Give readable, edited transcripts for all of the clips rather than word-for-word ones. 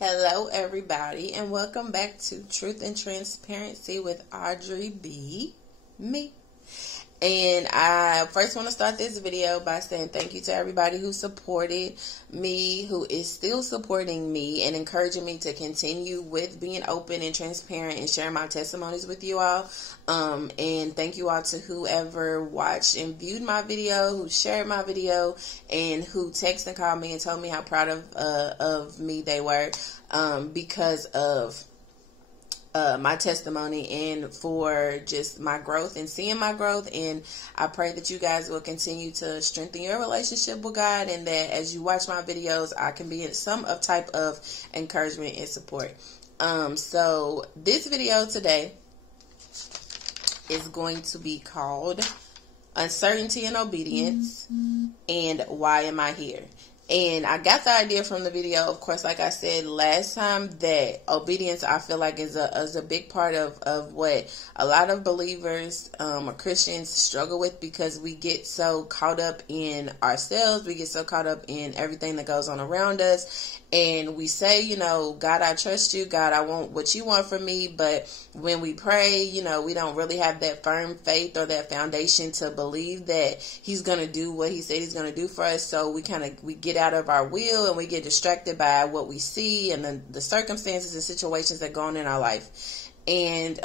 Hello, everybody, and welcome back to Truth and Transparency with Audrey B. Me. And I first want to start this video by saying thank you to everybody who supported me, who is still supporting me and encouraging me to continue with being open and transparent and sharing my testimonies with you all. And thank you all to whoever watched and viewed my video, who shared my video, and who texted and called me and told me how proud of me they were because of my testimony and for just my growth and seeing my growth. And I pray that you guys will continue to strengthen your relationship with God, and that as you watch my videos, I can be some type of encouragement and support. So this video today is going to be called Uncertainty and Obedience and Why Am I Here? And I got the idea from the video, of course, like I said last time, that obedience, I feel like, is a big part of what a lot of believers or Christians struggle with, because we get so caught up in ourselves. We get so caught up in everything that goes on around us. And we say, you know, God, I trust you. God, I want what you want from me. But when we pray, you know, we don't really have that firm faith or that foundation to believe that he's going to do what he said he's going to do for us. So we get out of our will and we get distracted by what we see and the circumstances and situations that go on in our life. And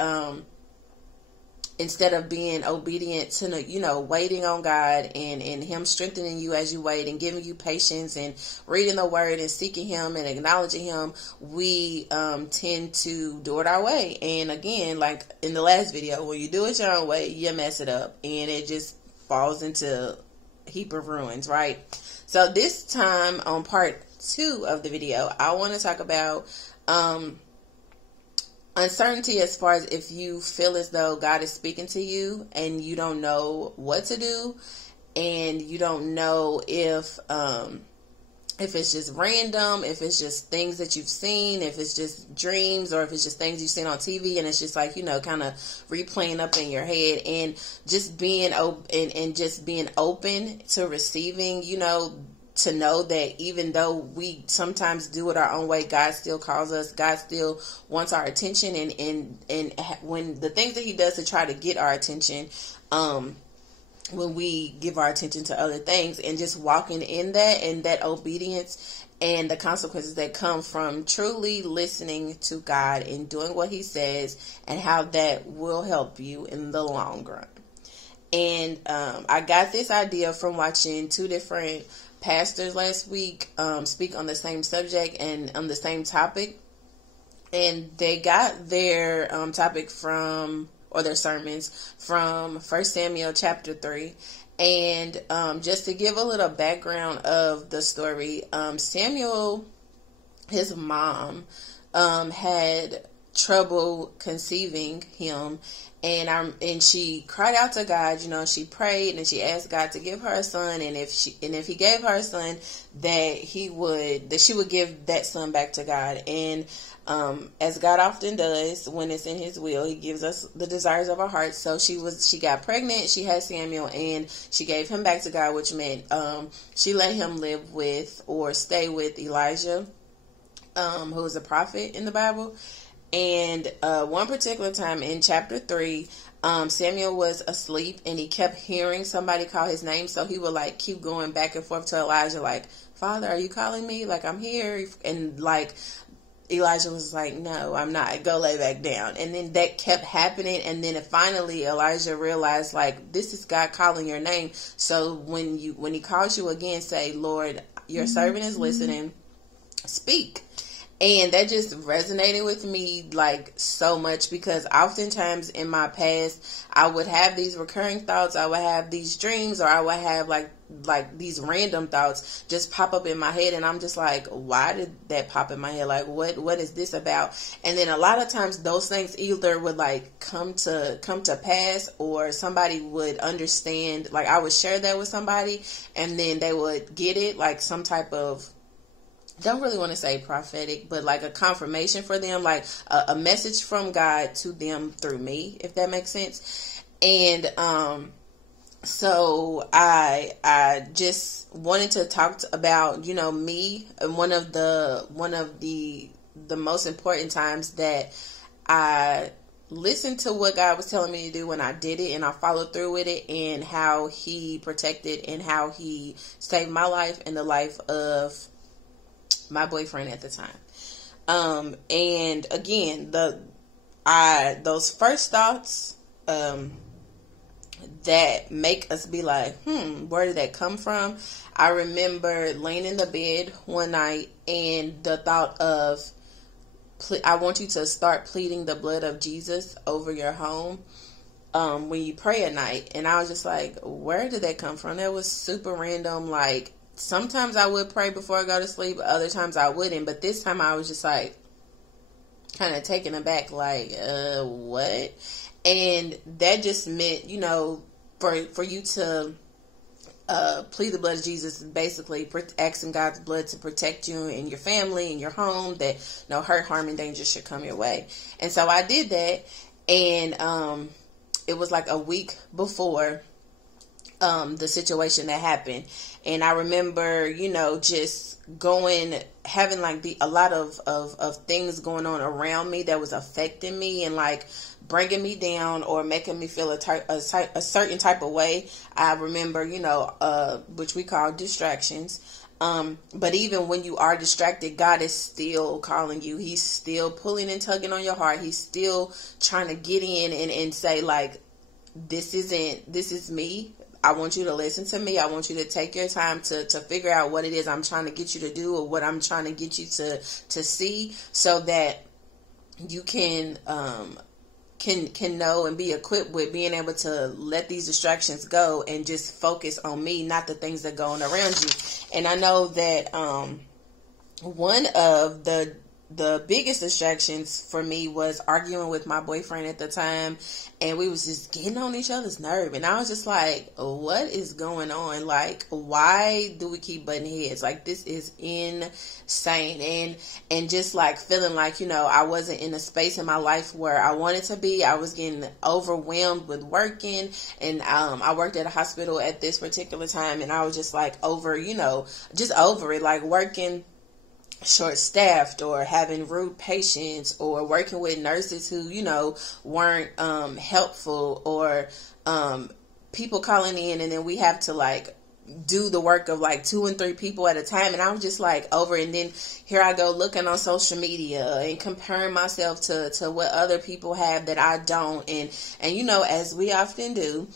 instead of being obedient to, you know, waiting on God and him strengthening you as you wait and giving you patience and reading the word and seeking him and acknowledging him, we tend to do it our way. And again, like in the last video, when you do it your own way, you mess it up and it just falls into a heap of ruins, right? So this time on part 2 of the video, I want to talk about uncertainty, as far as if you feel as though God is speaking to you and you don't know what to do, and you don't know if it's just random, if it's just things that you've seen, if it's just dreams, or if it's just things you've seen on TV and it's just like, you know, kind of replaying up in your head. And just being open to receiving, you know, to know that even though we sometimes do it our own way, God still calls us. God still wants our attention, and when the things that he does to try to get our attention, when we give our attention to other things, and just walking in that and that obedience and the consequences that come from truly listening to God and doing what he says, and how that will help you in the long run. And I got this idea from watching 2 different pastors last week speak on the same subject and on the same topic, and they got their topic from, or their sermons from, 1 Samuel chapter 3. And just to give a little background of the story, Samuel, his mom, had trouble conceiving him, and she cried out to God. You know, she prayed and she asked God to give her a son, and if he gave her a son, that she would give that son back to God. And as God often does when it's in his will, he gives us the desires of our hearts. So she got pregnant, she had Samuel, and she gave him back to God, which meant she let him live with or stay with Elijah, who was a prophet in the Bible. And one particular time in chapter 3, Samuel was asleep and he kept hearing somebody call his name. So he would like keep going back and forth to Elijah, like, Father, are you calling me? Like, I'm here. And like Elijah was like, no, I'm not. Go lay back down. And then that kept happening. And then finally Elijah realized, like, this is God calling your name. So when he calls you again, say, Lord, your servant is listening. Speak. And that just resonated with me like so much, because oftentimes in my past, I would have these recurring thoughts, I would have these dreams, or I would have like these random thoughts just pop up in my head, and I'm just like, why did that pop in my head? Like, what is this about? And then a lot of times those things either would like come to pass, or somebody would understand. Like, I would share that with somebody and then they would get it, like some type of, don't really want to say prophetic, but like a confirmation for them, like a message from God to them through me, if that makes sense. And so I just wanted to talk about, you know, me, and one of the the most important times that I listened to what God was telling me to do, and I did it, and I followed through with it, and how He protected and how He saved my life and the life of my boyfriend at the time. And again, those first thoughts that make us be like, where did that come from? I remember laying in the bed one night and the thought of, I want you to start pleading the blood of Jesus over your home when you pray at night. And I was just like, where did that come from? That was super random. Like, sometimes I would pray before I go to sleep, other times I wouldn't. But this time I was just like, kind of taken aback, like, what? And that just meant, for you to plead the blood of Jesus, basically asking God's blood to protect you and your family and your home, that no hurt, harm, and danger should come your way. And so I did that, and it was like a week before the situation that happened. And I remember, just having like a lot of things going on around me that was affecting me and like bringing me down or making me feel a certain type of way. I remember, which we call distractions. But even when you are distracted, God is still calling you. He's still pulling and tugging on your heart. He's still trying to get in and say, like, this is me. I want you to listen to me. I want you to take your time to figure out what it is I'm trying to get you to do, or what I'm trying to get you to see, so that you can know and be equipped with being able to let these distractions go and just focus on me, not the things that are going around you. And I know that one of the biggest distractions for me was arguing with my boyfriend at the time, and we was just getting on each other's nerve, and I was just like, what is going on? Like, why do we keep butting heads? Like, this is insane. And just like feeling like, I wasn't in a space in my life where I wanted to be. I was getting overwhelmed with working, and I worked at a hospital at this particular time, and I was just like just over it, like working short-staffed, or having rude patients, or working with nurses who weren't helpful, or people calling in, and then we have to like do the work of like 2 and 3 people at a time. And I was just like over it. And then here I go looking on social media and comparing myself to what other people have that I don't, and as we often do,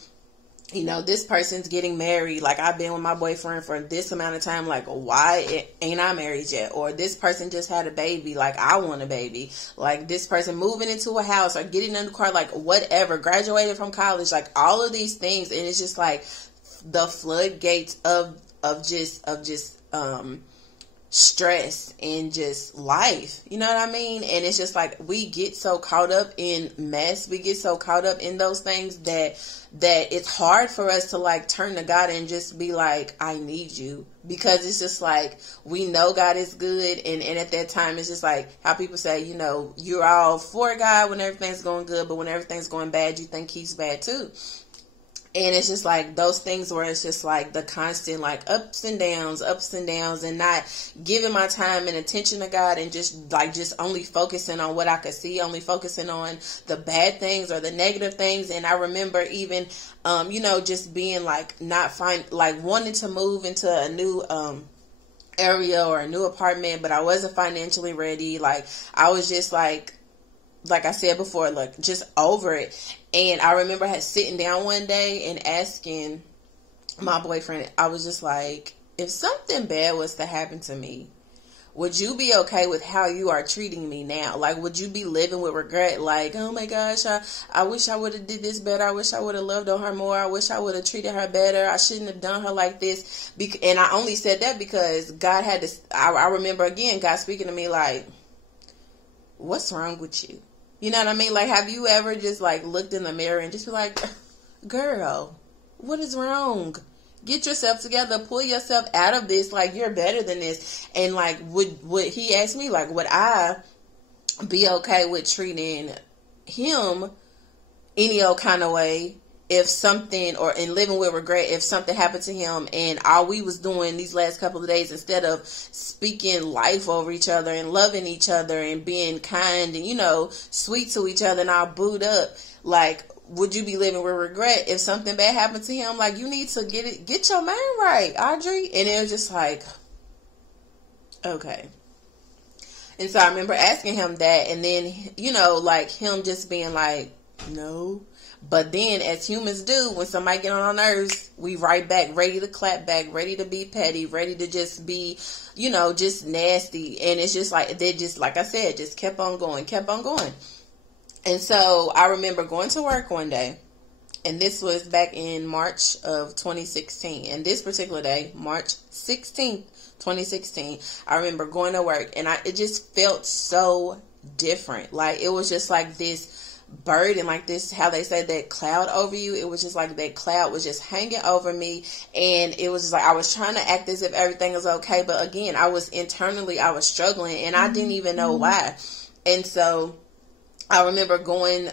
this person's getting married. Like, I've been with my boyfriend for this amount of time. Like, why ain't I married yet? Or this person just had a baby. Like, I want a baby. Like, this person moving into a house or getting in the car, like whatever, graduated from college, like all of these things. And it's just like the floodgates of just stress and just life, you know what I mean? And it's just like we get so caught up in mess, we get so caught up in those things that it's hard for us to like turn to God and just be like, I need you, because it's just like we know God is good, and at that time it's just like how people say, you're all for God when everything's going good, but when everything's going bad, you think He's bad too. And it's just like those things where it's just like the constant like ups and downs, and not giving my time and attention to God, and just only focusing on what I could see, only focusing on the bad things or the negative things. And I remember even, just being like wanting to move into a new, area or a new apartment, but I wasn't financially ready. Like, I was just like I said before, like just over it. And I remember sitting down one day and asking my boyfriend, I was just like, if something bad was to happen to me, would you be okay with how you are treating me now? Like, would you be living with regret? Like, oh my gosh, I wish I would have did this better. I wish I would have loved on her more. I wish I would have treated her better. I shouldn't have done her like this. And I only said that because God had to, I remember again, God speaking to me like, what's wrong with you? You know what I mean? Like, have you ever just like looked in the mirror and just be like, girl, what is wrong? Get yourself together, pull yourself out of this. Like, you're better than this. And like, would he asked me, like, would I be okay with treating him any old kind of way if something, or in living with regret, if something happened to him and all we was doing these last couple of days, instead of speaking life over each other and loving each other and being kind and, you know, sweet to each other and all booed up, like, would you be living with regret if something bad happened to him? Like, you need to get your mind right, Audrey. And it was just like, okay. And so I remember asking him that, and then, you know, like him just being like, no. But then, as humans do, when somebody get on our nerves, we right back, ready to clap back, ready to be petty, ready to just be, you know, just nasty. And it's just like, they just, like I said, just kept on going. And so I remember going to work one day, and this was back in March of 2016. And this particular day, March 16th, 2016, I remember going to work, and it just felt so different. Like, it was just like this burden, like this, how they say that cloud over you. It was just like that cloud was just hanging over me, and it was just like I was trying to act as if everything was okay, but again, I was struggling, and I didn't even know why. And so I remember going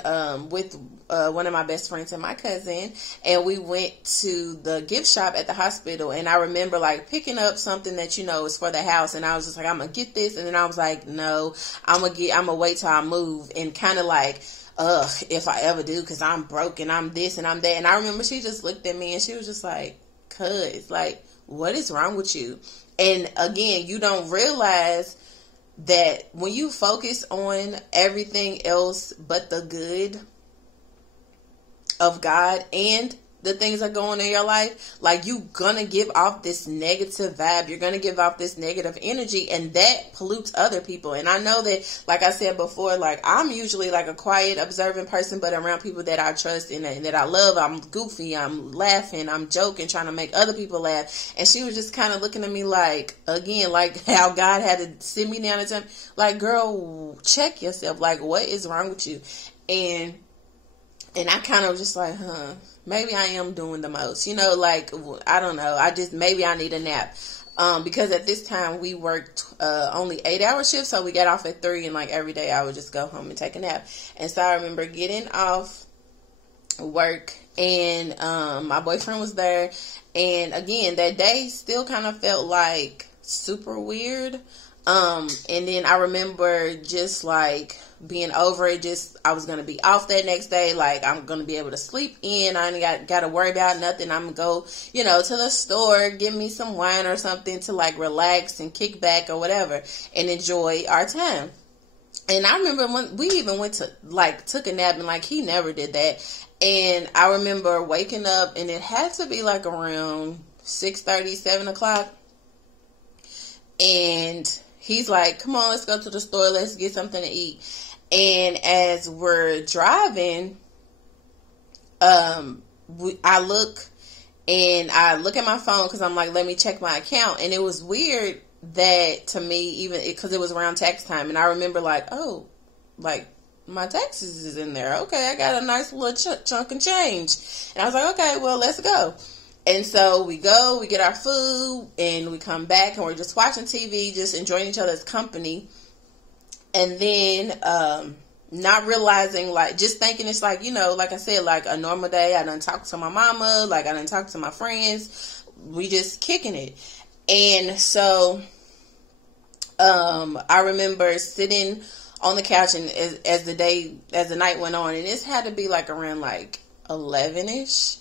with one of my best friends and my cousin, and we went to the gift shop at the hospital, and I remember like picking up something that, you know, is for the house, and I was just like, I'm gonna get this, and then I was like, no, I'm gonna wait till I move, and kind of like, if I ever do, because I'm broke and I'm this and I'm that. And I remember she just looked at me and she was just like, cuz, like, what is wrong with you? And again, you don't realize that when you focus on everything else but the good of God and the things that go on in your life, like, you gonna give off this negative vibe, you're gonna give off this negative energy, and that pollutes other people. And I know that, like I said before, like, I'm usually like a quiet, observant person, but around people that I trust and that I love, I'm goofy, I'm laughing, I'm joking, trying to make other people laugh. And she was just kind of looking at me like, again, like how God had to sit me down and tell me, like, girl, check yourself, like, what is wrong with you? And I kind of was just like, maybe I am doing the most, you know, like, I don't know. Maybe I need a nap. Because at this time we worked, only 8-hour shifts. So we got off at 3, and like every day I would just go home and take a nap. And so I remember getting off work, and, my boyfriend was there. And again, that day still kind of felt like super weird. And then I remember just like being over it, I was going to be off that next day. Like, I'm going to be able to sleep in. I ain't got to worry about nothing. I'm going to go, you know, to the store, get me some wine or something to like relax and kick back or whatever and enjoy our time. And I remember when we even went to like, took a nap, and like, he never did that. And I remember waking up, and it had to be like around 6:30, 7 o'clock. And he's like, come on, let's go to the store. Let's get something to eat. And as we're driving, I look at my phone, because I'm like, let me check my account. And it was weird that to me, even because it was around tax time. And I remember like, oh, like, my taxes is in there. Okay, I got a nice little chunk of change. And I was like, okay, well, let's go. And so we go, we get our food, and we come back, and we're just watching TV, just enjoying each other's company. And then, not realizing, like, just thinking it's like, you know, like I said, like a normal day. I done talked to my mama, like I done talked to my friends. We just kicking it. And so, I remember sitting on the couch, and as the night went on, and this had to be like around like 11ish.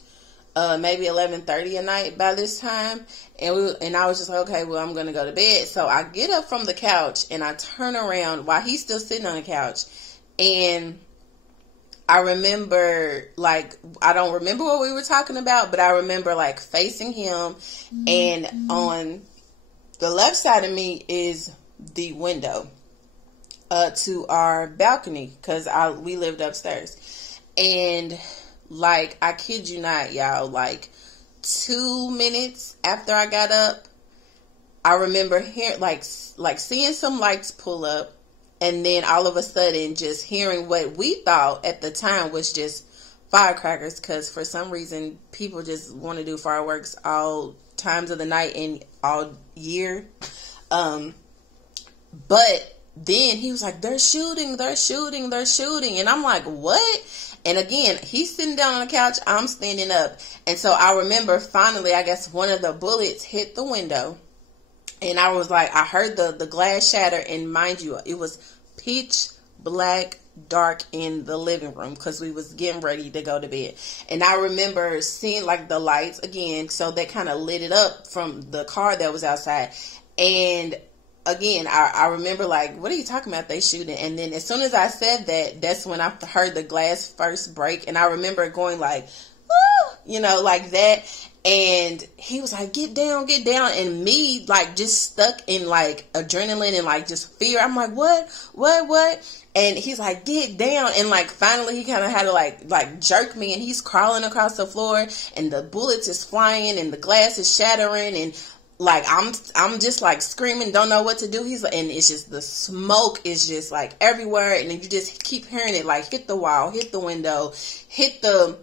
Maybe 11:30 at night by this time. And I was just like, okay, well, I'm going to go to bed. So I get up from the couch, and I turn around while he's still sitting on the couch. And I remember, like, I don't remember what we were talking about, but I remember like facing him, and on the left side of me is the window, to our balcony, because we lived upstairs. And like, I kid you not, y'all, like 2 minutes after I got up, I remember hearing, like seeing some lights pull up, and then all of a sudden just hearing what we thought at the time was just firecrackers, because for some reason people just want to do fireworks all times of the night and all year. But then he was like, they're shooting. And I'm like, what? And again, he's sitting down on the couch, I'm standing up. And so I remember finally, I guess one of the bullets hit the window. And I was like, I heard the glass shatter. And mind you, it was pitch black, dark in the living room because we was getting ready to go to bed. And I remember seeing like the lights again. So they kind of lit it up from the car that was outside. And again, I remember like, what are you talking about? They shooting. And then as soon as I said that, that's when I heard the glass first break. And I remember going like, like that. And he was like, get down. And me like just stuck in like adrenaline and like just fear. I'm like, what? And he's like, get down. And like finally he kind of had to like jerk me, and he's crawling across the floor and the bullets is flying and the glass is shattering, and like I'm just like screaming, don't know what to do. He's like, and it's just the smoke is just like everywhere, and then you just keep hearing it like hit the wall, hit the window, hit the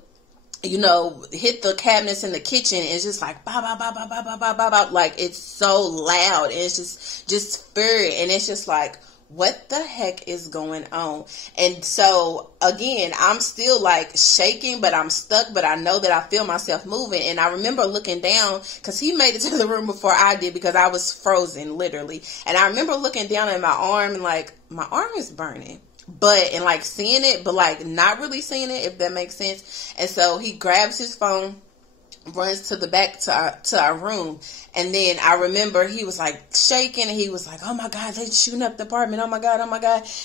cabinets in the kitchen. It's just like bah, bah, bah, bah, bah, bah, bah, bah, bah. Like it's so loud, and it's just fury, and it's just like, what the heck is going on? And so again, I'm still like shaking, but I'm stuck, but I know that I feel myself moving. And I remember looking down because he made it to the room before I did because I was frozen literally. And I remember looking down at my arm and like my arm is burning, and like seeing it, but like not really seeing it, if that makes sense. And so he grabs his phone, runs to the back to our room. And then I remember he was like shaking, and he was like, oh my God, they're shooting up the apartment. Oh my God.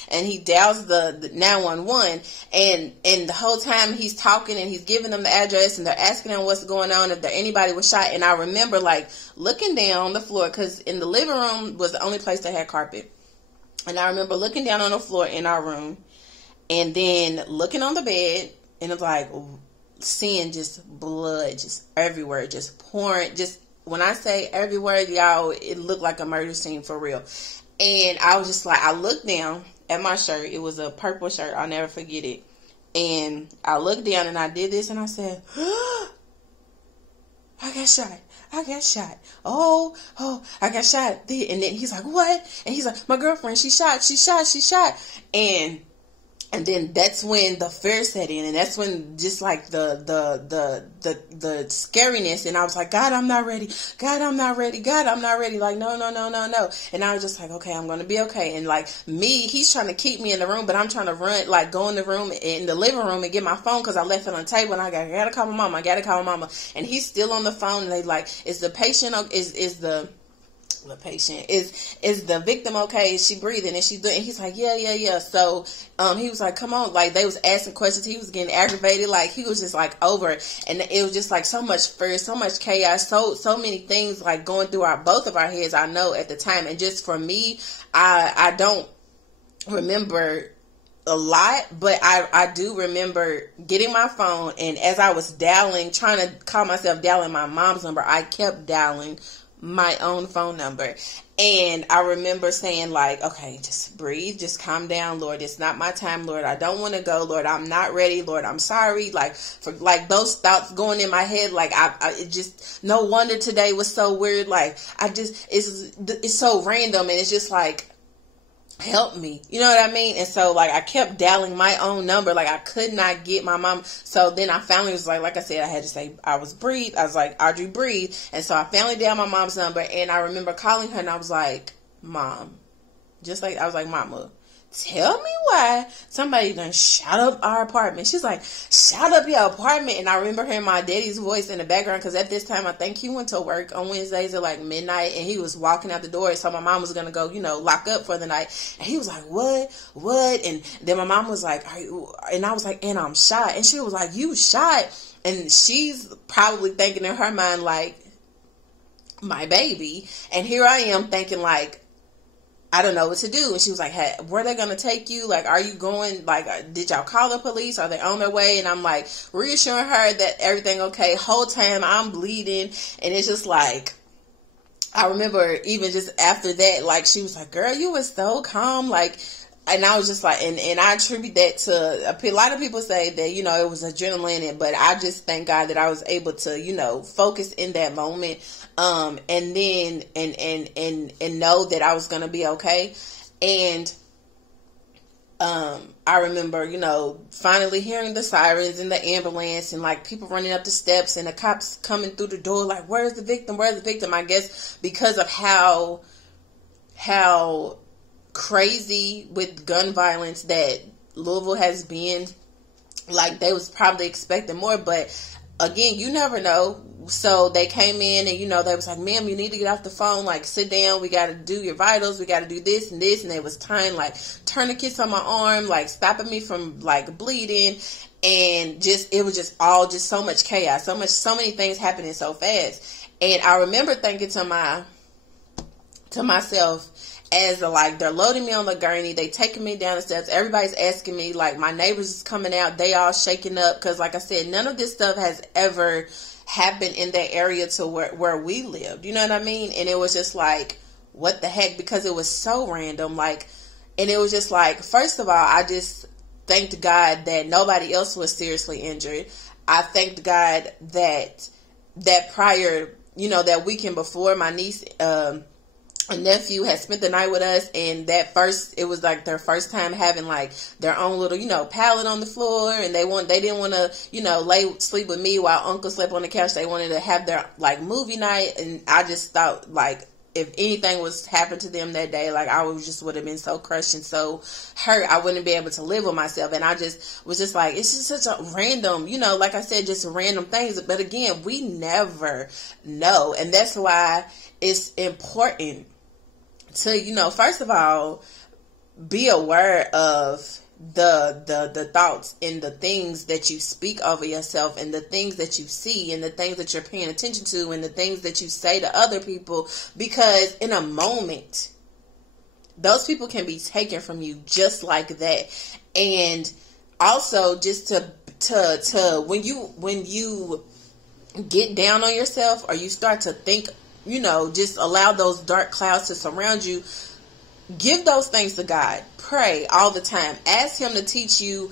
And he dials the 911. And the whole time he's talking and he's giving them the address, and they're asking him what's going on, if anybody was shot. And I remember like looking down on the floor, because in the living room was the only place that had carpet. And I remember looking down on the floor in our room, and then looking on the bed, and it's like seeing just blood just everywhere, just pouring. Just when I say everywhere, y'all, it looked like a murder scene for real. And I was just like, I looked down at my shirt. It was a purple shirt. I'll never forget it. And I looked down and I did this, and I said, I got shot. Oh, I got shot. And then he's like, what? And he's like, my girlfriend, she shot. And then that's when the fear set in, and that's when just like the scariness, and I was like, God, I'm not ready. Like, no. And I was just like, okay, I'm going to be okay. And like he's trying to keep me in the room, but I'm trying to run, like go in the room, in the living room, and get my phone, because I left it on the table, and I gotta call my mama. And he's still on the phone, and they like, is the patient, is the patient, is the victim okay? Is she breathing? Is she doing? And he's like, yeah. So he was like, come on. Like they was asking questions. He was getting aggravated. Like he was just like over it. And it was just like so much fear, so much chaos, so many things like going through both of our heads, I know, at the time. And just for me, I don't remember a lot, but I do remember getting my phone, and as I was trying to call myself dialing my mom's number, I kept dialing my own phone number. And I remember saying like, okay, just breathe, just calm down, Lord. It's not my time, Lord. I don't want to go, Lord. I'm not ready, Lord. I'm sorry. Like for like those thoughts going in my head, like it just, no wonder today was so weird. Like it's so random, and it's just like, help me, you know what I mean? And so like I kept dialing my own number, like I could not get my mom. So then I finally was like I said, I had to say, I was like, Audrey, breathe. And so I finally dialed my mom's number, and I remember calling her, and I was like, Mom, just like I was like, Mama, tell me why somebody done shot up our apartment. She's like, shot up your apartment? And I remember hearing my daddy's voice in the background, because at this time I think he went to work on Wednesdays at like midnight, and he was walking out the door, so my mom was gonna go, lock up for the night. And he was like, what? And then my mom was like, are you? And I was like, and I'm shot. And she was like, you shot? And she's probably thinking in her mind like, my baby. And here I am thinking like, I don't know what to do. And she was like, hey, where are they going to take you? Like, are you going, like, did y'all call the police? Are they on their way? And I'm like reassuring her that everything okay. Whole time I'm bleeding. And it's just like, I remember even just after that, like, she was like, girl, you were so calm. Like, and I was just like, and I attribute that to, a lot of people say that, it was adrenaline, but I just thank God that I was able to, focus in that moment. And then, and know that I was going to be okay. And I remember, finally hearing the sirens and the ambulance and like people running up the steps and the cops coming through the door like, where's the victim? Where's the victim? I guess because of how crazy with gun violence that Louisville has been, like they was probably expecting more, but again, you never know. So they came in and, they was like, ma'am, you need to get off the phone, like sit down, we got to do your vitals, we got to do this and this, and they was tying like tourniquets on my arm, like stopping me from like bleeding, and it was just all just so much chaos, so many things happening so fast. And I remember thinking to myself, as they're loading me on the gurney, they taking me down the steps, everybody's asking me, like my neighbors is coming out, they all shaking up, because like I said, none of this stuff has ever happened in that area to where we lived, you know what I mean? And it was just like, what the heck, because it was so random, like, and it was just like, first of all, I just thanked God that nobody else was seriously injured. I thanked God that prior, that weekend before, my niece, a nephew had spent the night with us, and it was like their first time having like their own little, pallet on the floor, and they didn't want to, sleep with me while uncle slept on the couch. They wanted to have their like movie night, and I just thought like if anything was happened to them that day, like I would have been so crushed and so hurt, I wouldn't be able to live with myself. And I just was just like, it's just such a random, like I said, just random things. But again, we never know, and that's why it's important to, first of all, be aware of the thoughts and the things that you speak over yourself, and the things that you see, and the things that you're paying attention to, and the things that you say to other people, because in a moment, those people can be taken from you just like that. And also just to when you get down on yourself, or you start to think, just allow those dark clouds to surround you, give those things to God. Pray all the time. Ask him to teach you,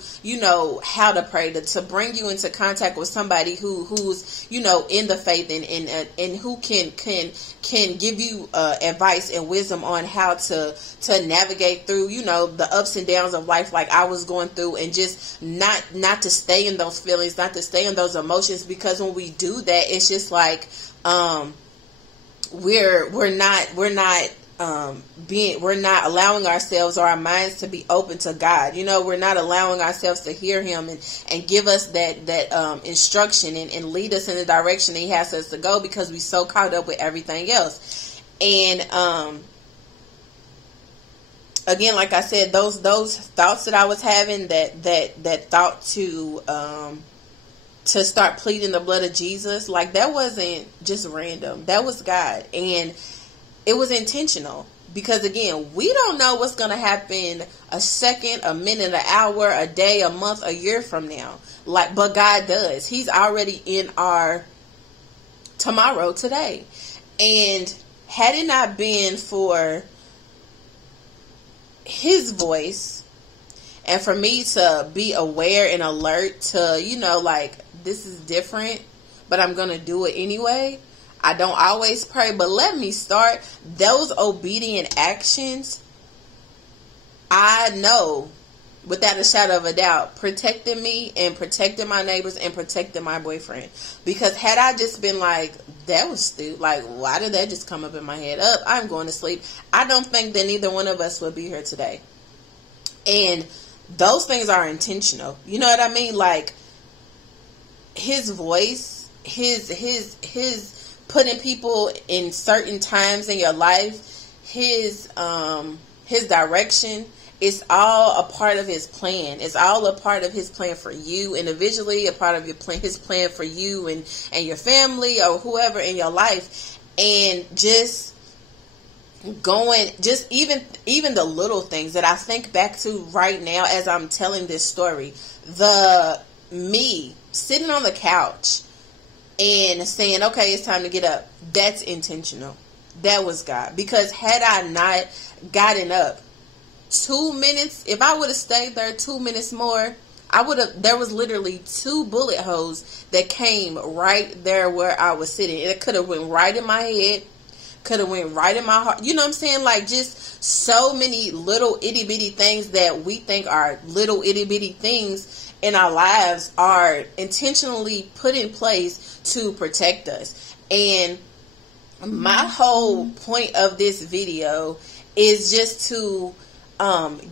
how to pray, to bring you into contact with somebody who's, in the faith, and who can give you advice and wisdom on how to navigate through, the ups and downs of life like I was going through, and just not to stay in those feelings, not to stay in those emotions, because when we do that, it's just like, we're not allowing ourselves or our minds to be open to God. We're not allowing ourselves to hear him and give us that instruction and lead us in the direction he has us to go, because we're so caught up with everything else. And again, like I said, those thoughts that I was having, that thought to start pleading the blood of Jesus, like that wasn't just random. That was God, and it was intentional, because again, we don't know what's going to happen a second, a minute, an hour, a day, a month, a year from now. But God does. He's already in our tomorrow today. And had it not been for his voice, and for me to be aware and alert to, like, this is different, but I'm going to do it anyway. I don't always pray, but let me start. Those obedient actions, I know without a shadow of a doubt, protected me and protected my neighbors and protected my boyfriend. Because had I just been like, that was stupid, like, why did that just come up in my head? I'm going to sleep, I don't think that neither one of us would be here today. And those things are intentional. You know what I mean? Like, his voice, his putting people in certain times in your life, his direction, it's all a part of his plan. It's all a part of his plan for you individually, a part of your plan, his plan for you and your family, or whoever in your life. And just even the little things that I think back to right now as I'm telling this story, me sitting on the couch and saying, okay, it's time to get up, that's intentional. That was God. Because had I not gotten up 2 minutes, if I would have stayed there 2 minutes more, there was literally 2 bullet holes that came right there where I was sitting. It could have went right in my head, could have went right in my heart. You know what I'm saying? Like, just so many little itty bitty things that we think are little itty bitty things in our lives are intentionally put in place to protect us. And my whole point of this video is just to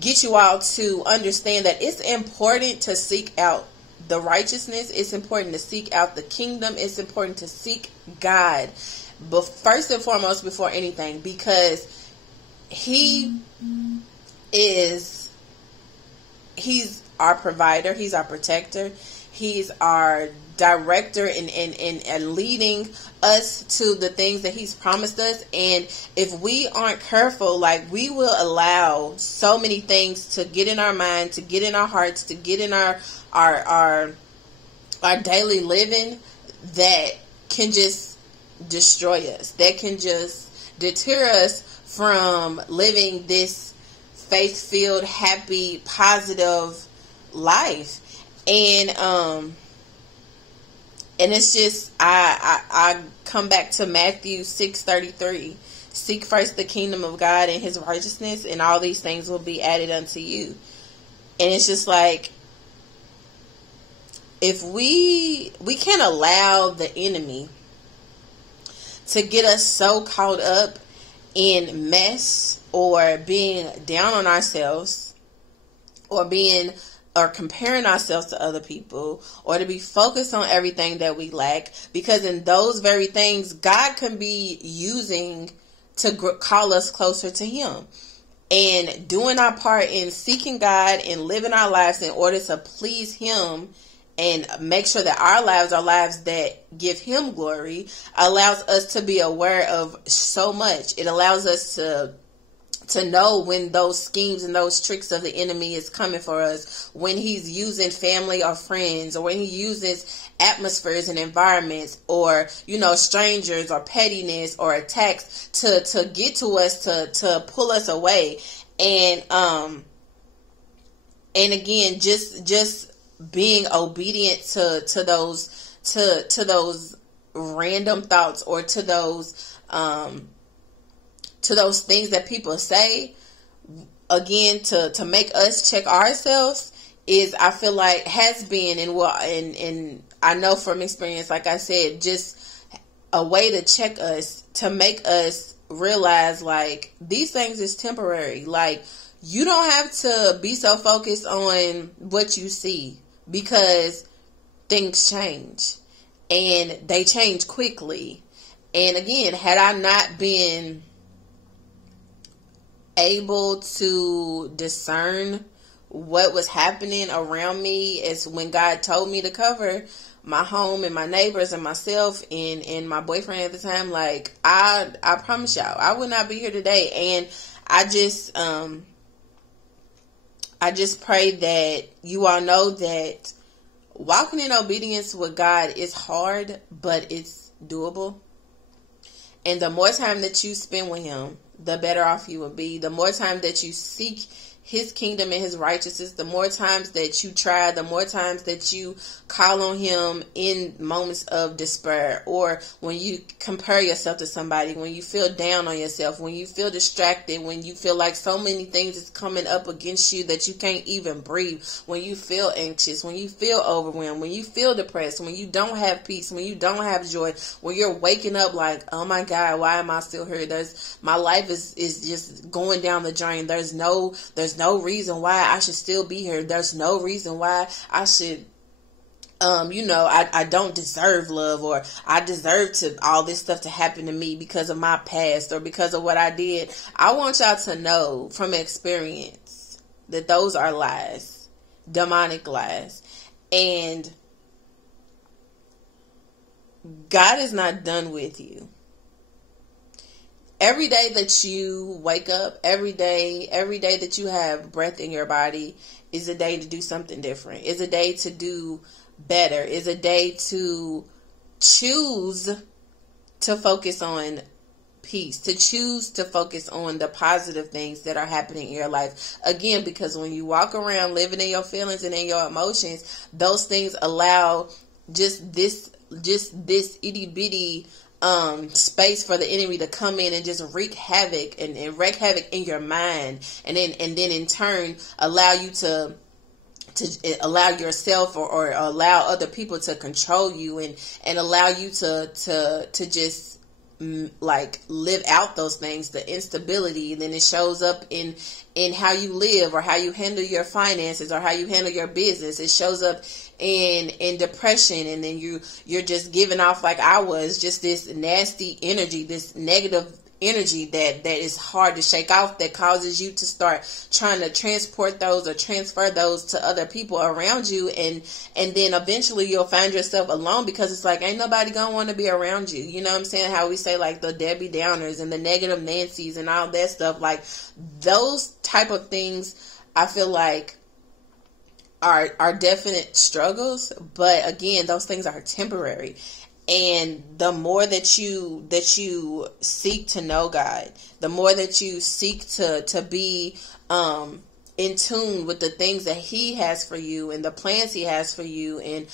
get you all to understand that it's important to seek out the righteousness. It's important to seek out the kingdom. It's important to seek God, but first and foremost, before anything, because He's our provider. He's our protector. He's our director and leading us to the things that He's promised us. And if we aren't careful, like, we will allow so many things to get in our mind, to get in our hearts, to get in our daily living that can just destroy us, that can just deter us from living this faith-filled, happy, positive life. And it's just, I come back to Matthew 6:33. Seek first the kingdom of God and His righteousness, and all these things will be added unto you. And it's just like, if we can't allow the enemy to get us so caught up in mess, or being down on ourselves, or comparing ourselves to other people, or to be focused on everything that we lack, because in those very things God can be using to call us closer to Him. And doing our part in seeking God and living our lives in order to please Him and make sure that our lives are lives that give Him glory, allows us to be aware of so much. It allows us to know when those schemes and those tricks of the enemy is coming for us, when he's using family or friends, or when he uses atmospheres and environments, or, strangers, or pettiness, or attacks to get to us, to pull us away. And again, just being obedient to those random thoughts, or to those things that people say, again, to make us check ourselves, is, I feel like, has been, and I know from experience, like I said, just a way to check us, to make us realize, like, these things is temporary. Like, you don't have to be so focused on what you see, because things change, and they change quickly. And again, had I not been able to discern what was happening around me, as when God told me to cover my home and my neighbors and myself and my boyfriend at the time, like, I promise y'all, I would not be here today. And I just pray that you all know that walking in obedience with God is hard, but it's doable. And the more time that you spend with Him, the better off you will be. The more time that you seek His kingdom and His righteousness, the more times that you try, the more times that you call on Him in moments of despair, or when you compare yourself to somebody, when you feel down on yourself, when you feel distracted, when you feel like so many things is coming up against you that you can't even breathe, when you feel anxious, when you feel overwhelmed, when you feel depressed, when you don't have peace, when you don't have joy, when you're waking up like, oh my God, why am I still here? My life is just going down the drain. There's no reason why I should still be here. There's no reason why I should, I don't deserve love, or I deserve all this stuff to happen to me because of my past, or because of what I did. I want y'all to know from experience that those are lies, demonic lies. And God is not done with you. Every day that you wake up, every day that you have breath in your body is a day to do something different. Is a day to do better. Is a day to choose to focus on peace, to choose to focus on the positive things that are happening in your life. Again, because when you walk around living in your feelings and in your emotions, those things allow just this itty bitty space for the enemy to come in and just wreak havoc and wreak havoc in your mind, and then in turn allow you to allow yourself or allow other people to control you and allow you to just like live out those things, the instability. And then it shows up in how you live or how you handle your finances or how you handle your business. It shows up in depression, and then you're just giving off, like I was, just this nasty energy, this negative energy that is hard to shake off, that causes you to start trying to transport those or transfer those to other people around you, and then eventually you'll find yourself alone, because it's like ain't nobody gonna want to be around you. You know what I'm saying? How we say like the Debbie Downers and the negative Nancys and all that stuff, like those type of things I feel like are definite struggles, but again, those things are temporary. And the more that you seek to know God, the more that you seek to be in tune with the things that He has for you and the plans He has for you, and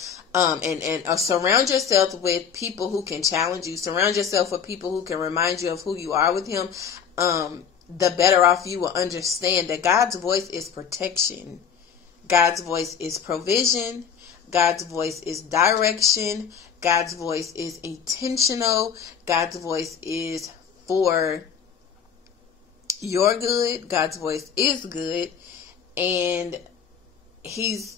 surround yourself with people who can challenge you. Surround yourself with people who can remind you of who you are with Him. The better off you will understand that God's voice is protection. God's voice is provision. God's voice is direction. God's voice is intentional. God's voice is for your good. God's voice is good. And he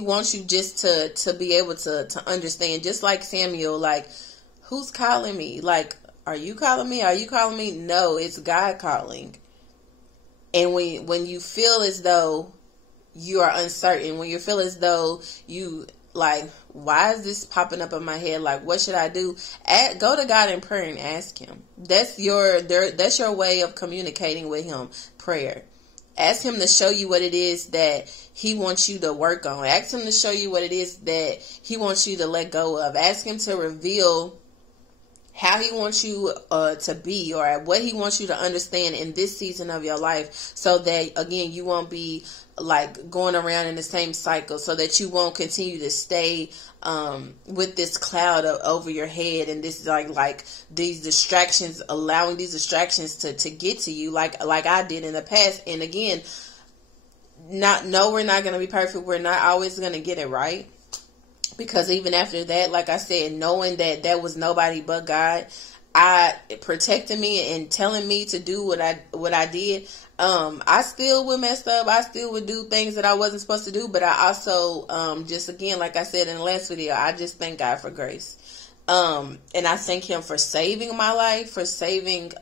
wants you just to be able to understand, just like Samuel, like, who's calling me? Like, are you calling me? Are you calling me? No, it's God calling. And when you feel as though you are uncertain, when you feel as though you like, why is this popping up in my head? Like, what should I do? Go to God in prayer and ask Him. That's your way of communicating with Him. Prayer. Ask Him to show you what it is that He wants you to work on. Ask Him to show you what it is that He wants you to let go of. Ask Him to reveal how He wants you to be, or what He wants you to understand in this season of your life, so that, again, you won't be like going around in the same cycle, so that you won't continue to stay with this cloud over your head, and this like these distractions, allowing these distractions to get to you like I did in the past. And again, we're not going to be perfect. We're not always going to get it right. Because even after that, like I said, knowing that was nobody but God, protecting me and telling me to do what I did, I still would mess up. I still would do things that I wasn't supposed to do. But I also, just again, like I said in the last video, I just thank God for grace. And I thank Him for saving my life, for saving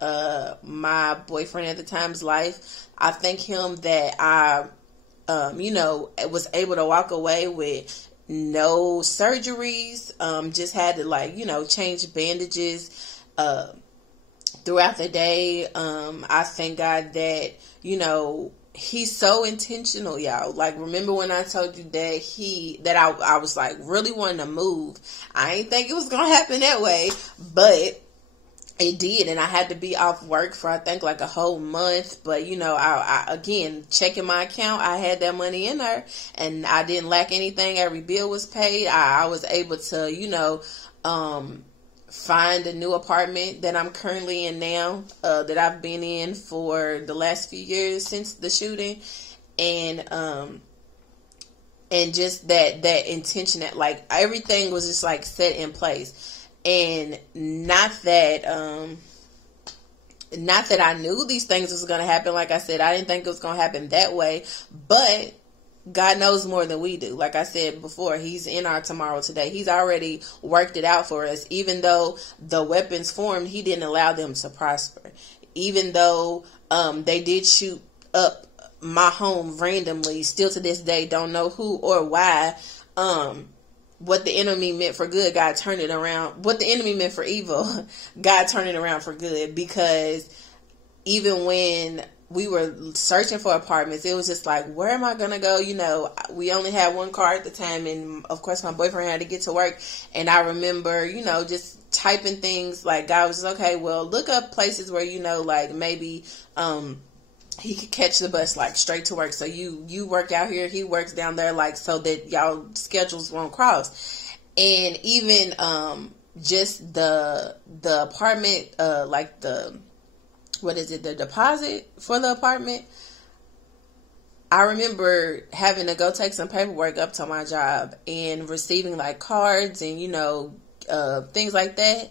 my boyfriend at the time's life. I thank Him that I, was able to walk away with no surgeries, just had to change bandages throughout the day. I thank God that, He's so intentional, y'all. Like, remember when I told you that I was like really wanting to move? I ain't think it was gonna happen that way, but it did, and I had to be off work for I think like a whole month. But I again, checking my account, I had that money in there, and I didn't lack anything. Every bill was paid. I was able to find a new apartment that I'm currently in now, that I've been in for the last few years since the shooting, and just that intention, that like everything was just like set in place. And not that I knew these things was going to happen. Like I said, I didn't think it was going to happen that way, but God knows more than we do. Like I said before, He's in our tomorrow today. He's already worked it out for us. Even though the weapons formed, He didn't allow them to prosper. Even though they did shoot up my home randomly, still to this day don't know who or why. What the enemy meant for good, God turned it around. What the enemy meant for evil, God turned it around for good. Because even when we were searching for apartments, it was just like, where am I going to go? We only had one car at the time. And of course, my boyfriend had to get to work. And I remember, just typing things like, God was just, okay, well, look up places where, like maybe, he could catch the bus like straight to work. So you work out here, he works down there, like, so that y'all schedules won't cross. And even just the apartment, like the deposit for the apartment. I remember having to go take some paperwork up to my job and receiving like cards and, things like that.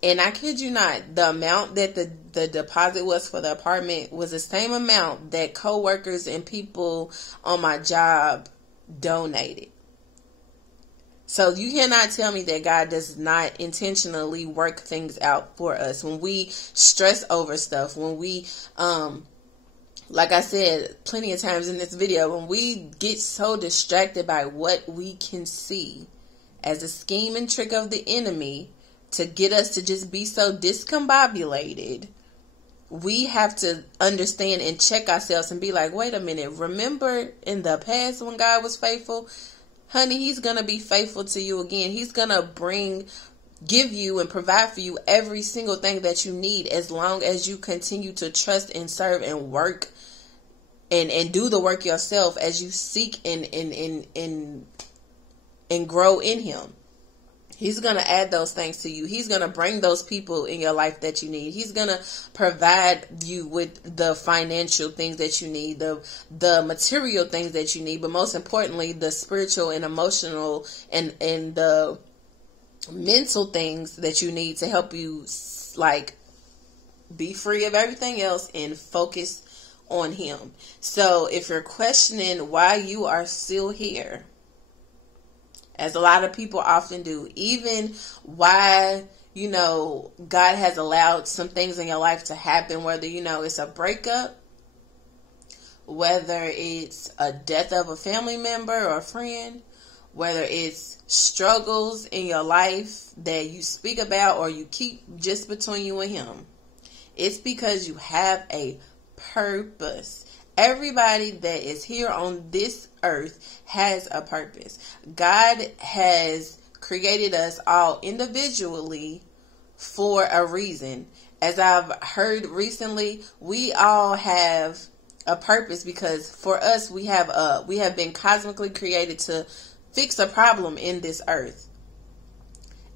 And I kid you not, the amount that the deposit was for the apartment was the same amount that coworkers and people on my job donated. So you cannot tell me that God does not intentionally work things out for us. When we stress over stuff, when we, like I said plenty of times in this video, when we get so distracted by what we can see as a scheme and trick of the enemy to get us to just be so discombobulated, we have to understand and check ourselves and be like, wait a minute, remember in the past when God was faithful? Honey, he's going to be faithful to you again. He's going to give you and provide for you every single thing that you need, as long as you continue to trust and serve and work and do the work yourself as you seek and grow in him. He's going to add those things to you. He's going to bring those people in your life that you need. He's going to provide you with the financial things that you need, the material things that you need, but most importantly, the spiritual and emotional and the mental things that you need to help you, like, be free of everything else and focus on him. So if you're questioning why you are still here, as a lot of people often do, even why, God has allowed some things in your life to happen, whether, it's a breakup, whether it's a death of a family member or a friend, whether it's struggles in your life that you speak about or you keep just between you and him. It's because you have a purpose. Everybody that is here on this earth has a purpose. God has created us all individually for a reason. As I've heard recently, we all have a purpose because for us, we have been cosmically created to fix a problem in this earth.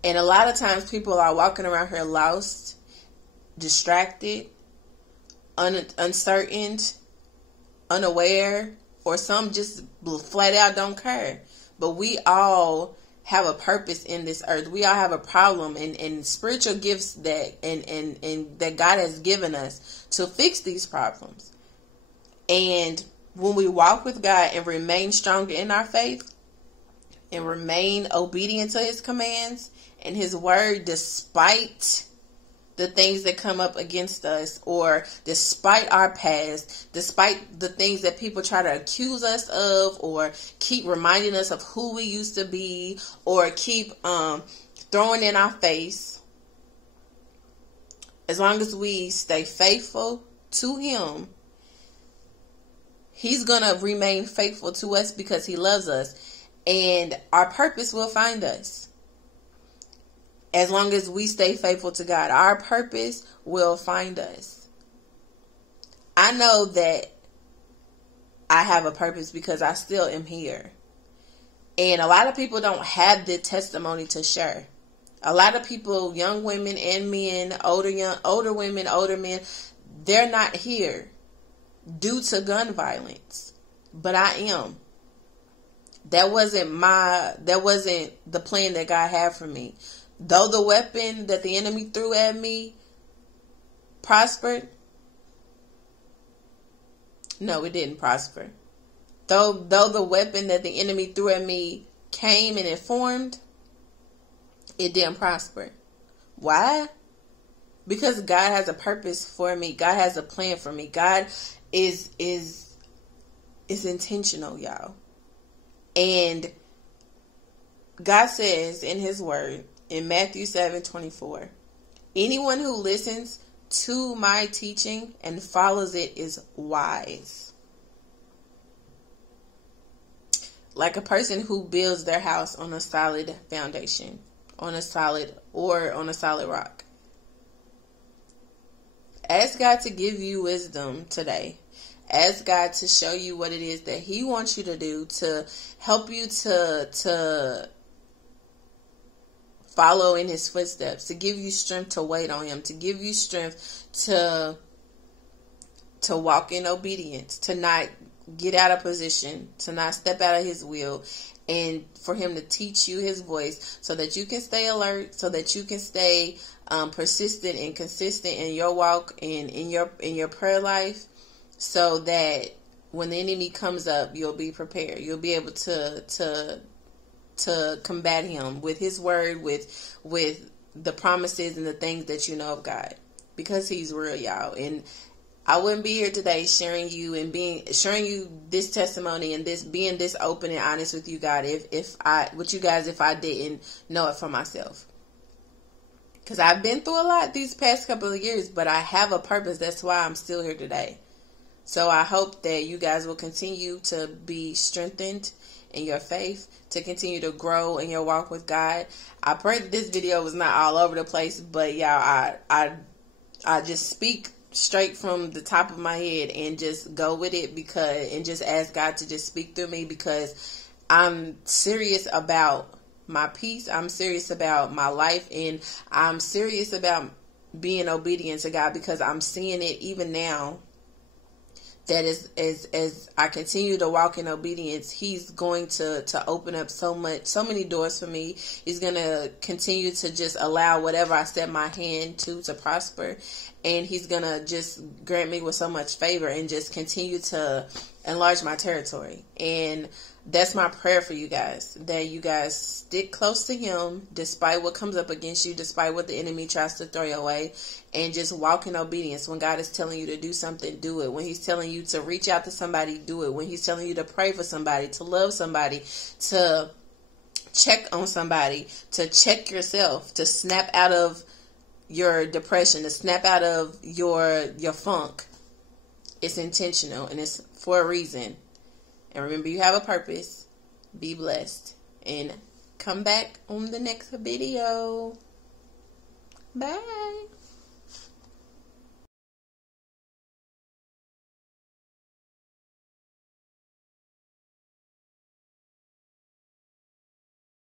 And a lot of times people are walking around here lost, distracted, uncertain, unaware, or some just flat out don't care. But we all have a purpose in this earth. We all have a problem and spiritual gifts that and that God has given us to fix these problems. And when we walk with God and remain strong in our faith and remain obedient to his commands and his word, despite the things that come up against us, or despite our past, despite the things that people try to accuse us of, or keep reminding us of who we used to be, or keep throwing in our face, as long as we stay faithful to him, he's gonna remain faithful to us because he loves us, and our purpose will find us. As long as we stay faithful to God, our purpose will find us. I know that I have a purpose because I still am here. And a lot of people don't have the testimony to share. A lot of people, young women and men, older women, older men, they're not here due to gun violence. But I am. That wasn't the plan that God had for me. Though the weapon that the enemy threw at me prospered, no, it didn't prosper. Though the weapon that the enemy threw at me came and it formed, it didn't prosper. Why? Because God has a purpose for me. God has a plan for me. God is intentional, y'all. And God says in his word, in Matthew 7:24, anyone who listens to my teaching and follows it is wise. Like a person who builds their house on a solid foundation, on a solid rock. Ask God to give you wisdom today. Ask God to show you what it is that he wants you to do to help you to follow in his footsteps, to give you strength to wait on him, to give you strength to walk in obedience, to not get out of position, to not step out of his will, and for him to teach you his voice so that you can stay alert, so that you can stay persistent and consistent in your walk and in your prayer life, so that when the enemy comes up, you'll be prepared. You'll be able to combat him with his word, with the promises and the things that you know of God, because he's real, y'all. And I wouldn't be here today sharing you this testimony and being this open and honest with you guys if I didn't know it for myself. Because I've been through a lot these past couple of years, but I have a purpose. That's why I'm still here today. So I hope that you guys will continue to be strengthened in your faith, to continue to grow in your walk with God. I pray that this video was not all over the place, but y'all, I just speak straight from the top of my head and just go with it, and just ask God to just speak through me, because I'm serious about my peace. I'm serious about my life, and I'm serious about being obedient to God, because I'm seeing it even now. That as I continue to walk in obedience, he's going to open up so many doors for me. He's going to continue to just allow whatever I set my hand to prosper. And he's going to just grant me with so much favor and just continue to enlarge my territory. And that's my prayer for you guys, that you guys stick close to him despite what comes up against you, despite what the enemy tries to throw your way, and just walk in obedience. When God is telling you to do something, do it. When he's telling you to reach out to somebody, do it. When he's telling you to pray for somebody, to love somebody, to check on somebody, to check yourself, to snap out of your depression, to snap out of your funk, it's intentional and it's for a reason. And remember, you have a purpose. Be blessed. And come back on the next video. Bye.